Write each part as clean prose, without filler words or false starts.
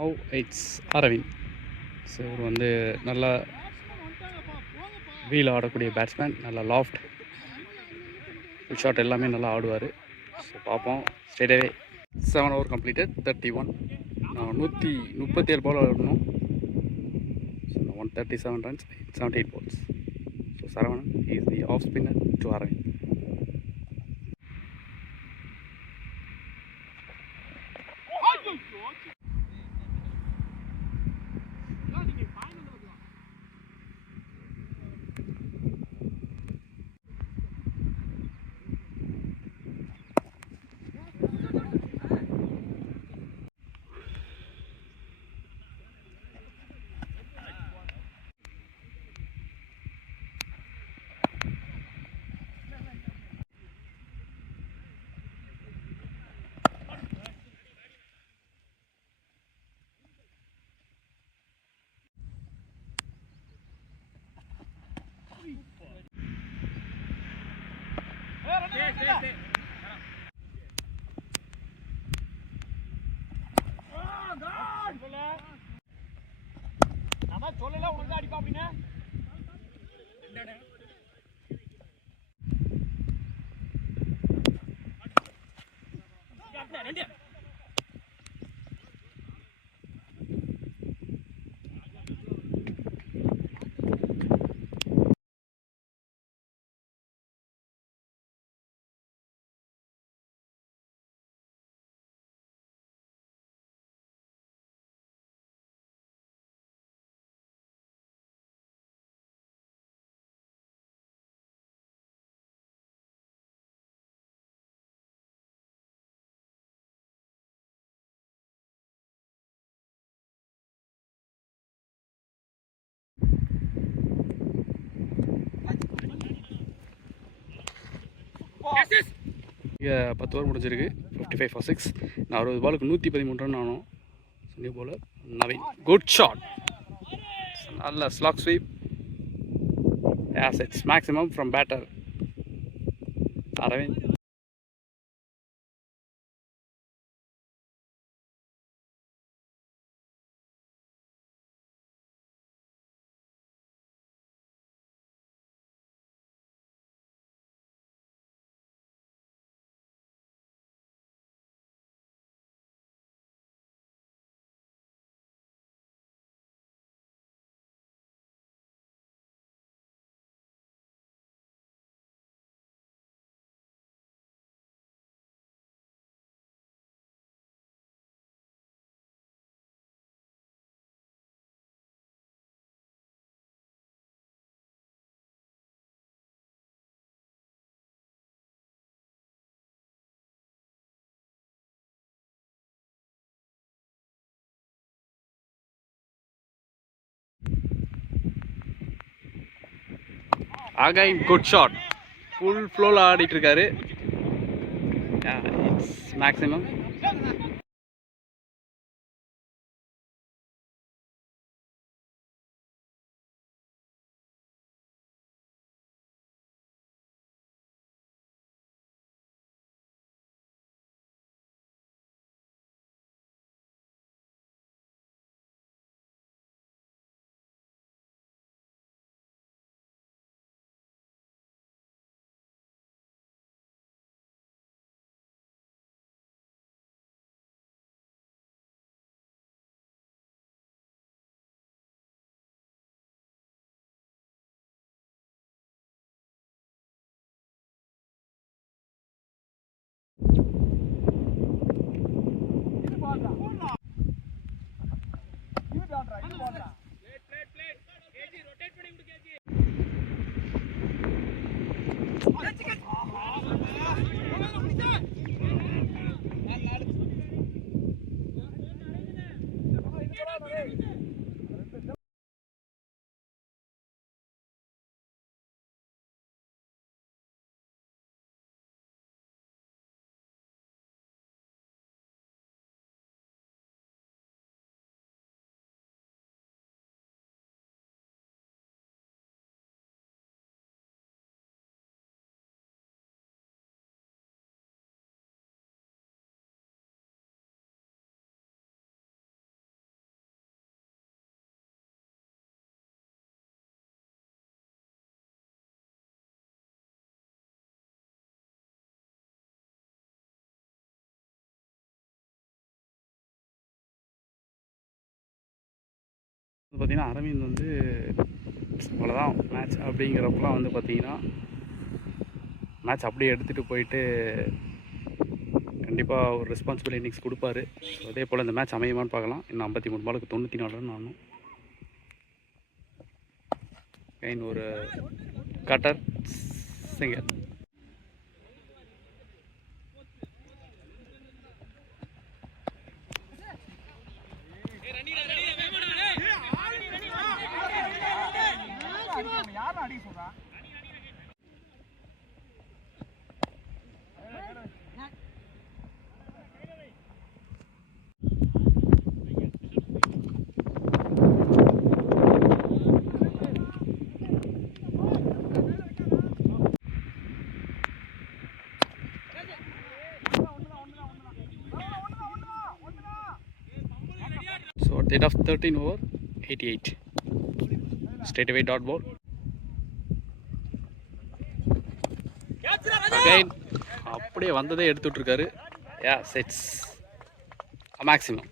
Now it's Aravind. So இவர் வந்து நல்லா வீல் ஆடக்கூடிய பேட்ஸ்மேன், நல்லா லாஃப்ட் ஃபுல் ஷாட் எல்லாமே நல்லா ஆடுவார். ஸோ பார்ப்போம். ஸ்ட்ரெயிட்டாகவே 7 ஓவர் கம்ப்ளீட்டட் 31. 137 பால் ஆடணும். So 137 runs 78 balls. So Saravanan is the off spinner to Aravind. சொல்லல உனக்கு அடிப்பா அப்படின்னு இங்கே 10 ஓவர் முடிஞ்சிருக்கு. 55 for 6. நான் 60 பாலுக்கு 113 ரன் ஆனோம். New bowler Naveen. Good shot. நல்ல slog sweep. It's maximum from batter Aravind. Again good shot. Full ஃப்ளோவில் ஆடிட்டு இருக்காரு. It's maximum. பார்த்திங்கன்னா அரவிந்த் வந்து அவ்வளோதான் மேட்ச் அப்படிங்கிறப்பெல்லாம் வந்து பார்த்திங்கன்னா மேட்ச் அப்படியே எடுத்துகிட்டு போயிட்டு கண்டிப்பாக ஒரு ரெஸ்பான்சிபிள் இன்னிங்ஸ் கொடுப்பாரு. ஸோ அதே போல் இந்த மேட்ச் அமையுமான்னு பார்க்கலாம். இன்னும் 53 பாலுக்கு 94 ரன் ஆடணும். கைன் ஒரு cutter singer. So at the end of 13 over, 88. Straight away dot ball. Again, அப்படியே வந்ததே எடுத்துட்டு இருக்காரு. Yeah, sets a maximum.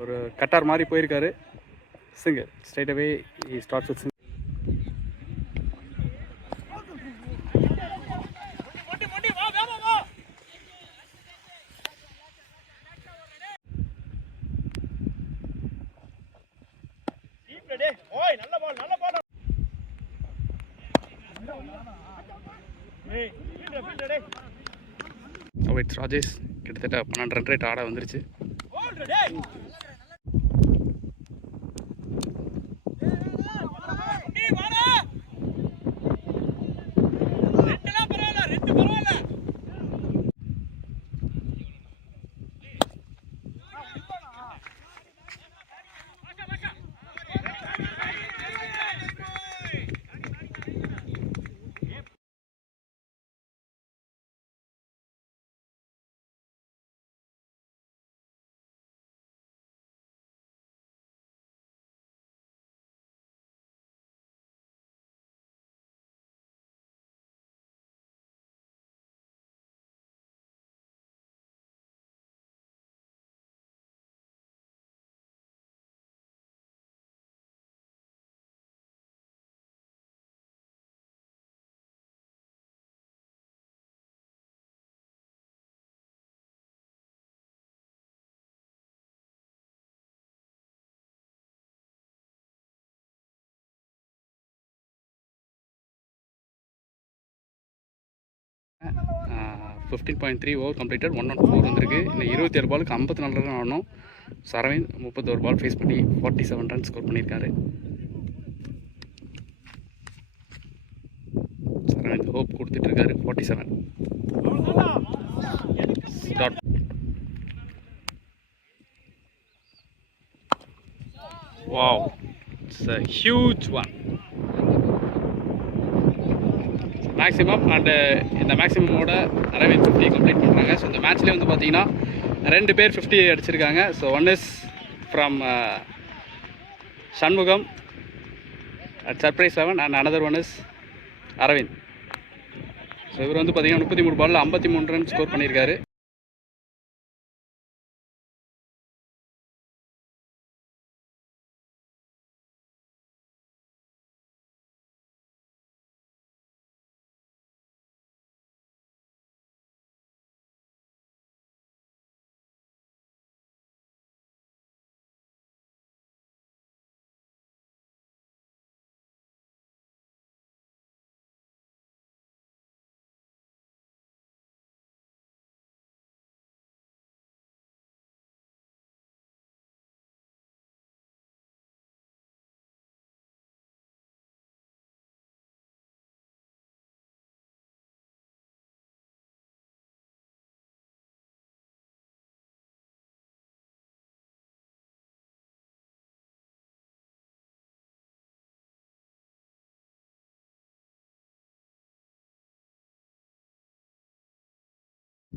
ஒரு கட்டார் மாதிரி போயிருக்காரு. Singer straight away starts with singer. It's Rajesh கிட்டத்தட்ட 12 ரன் ரேட் ஆட வந்துருச்சு. Uh, 15.3 over completed. 104 வந்திருக்கு. இன்னும் 27 பாலுக்கு 54 ரன் ஆடணும். அரவிந்த் 31 பால் ஃபேஸ் பண்ணி 47 ரன் ஸ்கோர் பண்ணியிருக்காரு. அரவிந்த் ஹோப் கொடுத்துட்ருக்காரு. 47 dot. Wow, it's a huge one. Maximum and இந்த மேக்ஸிமமோட அரவிந்த் 50 கம்ப்ளீட் பண்ணுறாங்க. ஸோ இந்த மேட்ச்லேயே வந்து பார்த்தீங்கன்னா 2 பேர் 50 அடிச்சிருக்காங்க. So one is from Shanmugam at surprise 7 and another one is Aravind. So இவர் வந்து பார்த்தீங்கன்னா 33 பாலில் 53 ரன் ஸ்கோர் பண்ணியிருக்காரு.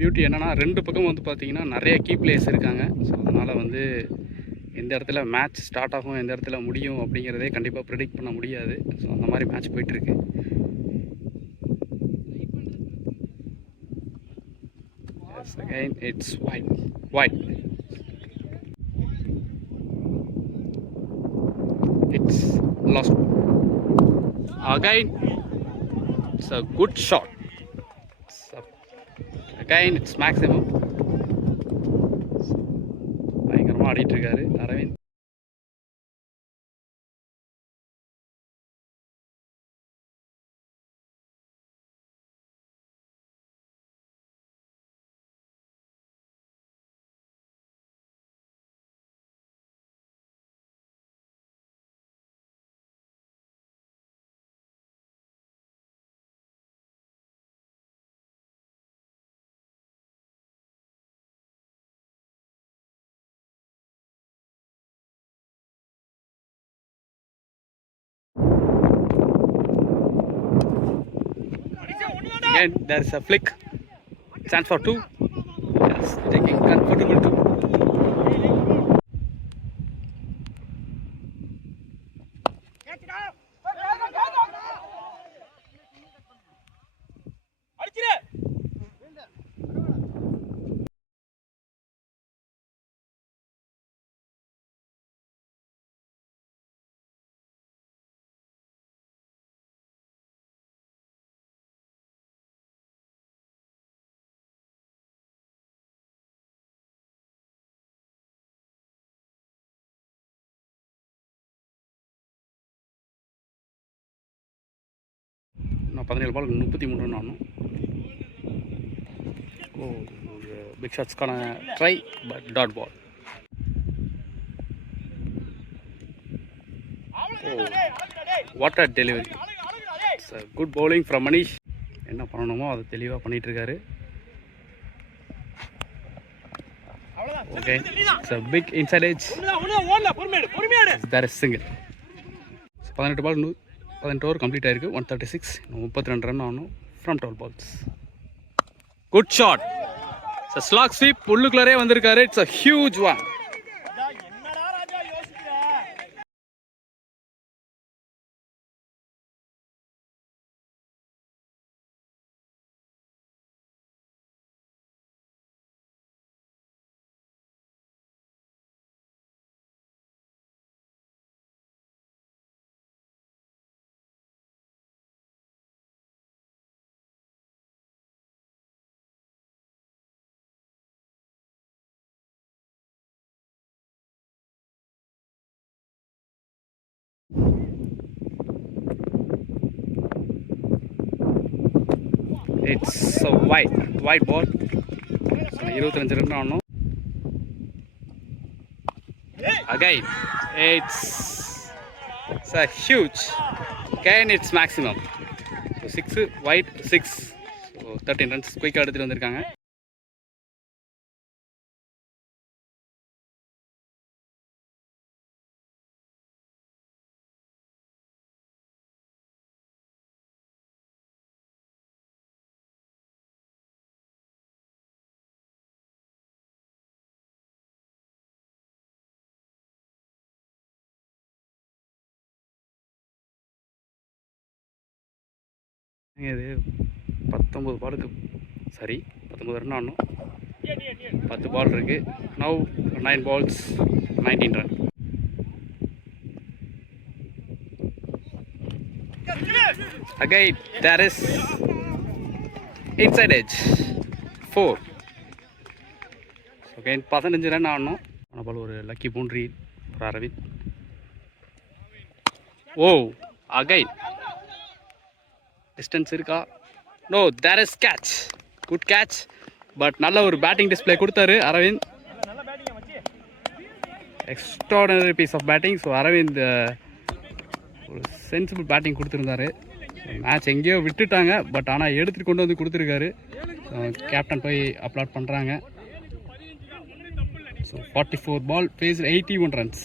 பியூட்டி என்னென்னா 2 பக்கம் வந்து பார்த்தீங்கன்னா நிறைய கீ பிளேயர்ஸ் இருக்காங்க. ஸோ அதனால் வந்து எந்த இடத்துல மேட்ச் ஸ்டார்ட் ஆகும், எந்த இடத்துல முடியும் அப்படிங்கிறதே கண்டிப்பாக ப்ரிடிக்ட் பண்ண முடியாது. ஸோ அந்த மாதிரி மேட்ச் போயிட்டுருக்கு. Yes, again it's wide. It's lost. Again, it's a good shot. Again, it's maximum. பயங்கரமாக ஆடிட்டு இருக்காரு Aravind. Again, there's a flick. Chance for 2. Yes, taking comfortable 2. நான் 17 பால் 33 ரன் ஆடணும். ஓ, பிக் ஷாட்ஸ்க்கான try but dot ball. Oh, what a delivery. It's a good bowling from Manish. என்ன பண்ணணுமோ அதை தெளிவாக பண்ணிகிட்ருக்காரு. Okay, it's a big inside edge. There is single. 18 ball 18 over complete ஆயிருக்கு. 136, 32 run ஆகணும் from 12 balls. Good shot. Slog sweep உள்ளுக்குள்ளே வந்திருக்காரு. It's a huge one. It's a wide ball. 25 run ஆகணும். Again, it's a huge. Again, it's maximum. So 6 wide 6. So 13 runs குயிக்காக எடுத்துகிட்டு வந்திருக்காங்க. இது 19 பாலுக்கு சரி 19 ரன் ஆடணும். 10 பால் இருக்குது. Now 9 balls 19 run. Again there is inside edge 4. Again 15 run ஆடணும். ஆனால் பால் ஒரு lucky boundary for Aravind. Oh again distance இருக்கா? No, there is catch. Good catch. But நல்ல ஒரு பேட்டிங் டிஸ்பிளே கொடுத்தாரு Aravind. Extraordinary piece of batting. So Aravind ஒரு sensible batting கொடுத்துருந்தாரு. Match எங்கேயோ விட்டுட்டாங்க, பட் ஆனால் எடுத்துகிட்டு கொண்டு வந்து கொடுத்துருக்காரு. கேப்டன் போய் அப்லாட் பண்ணுறாங்க. So 44 ball face 81 runs.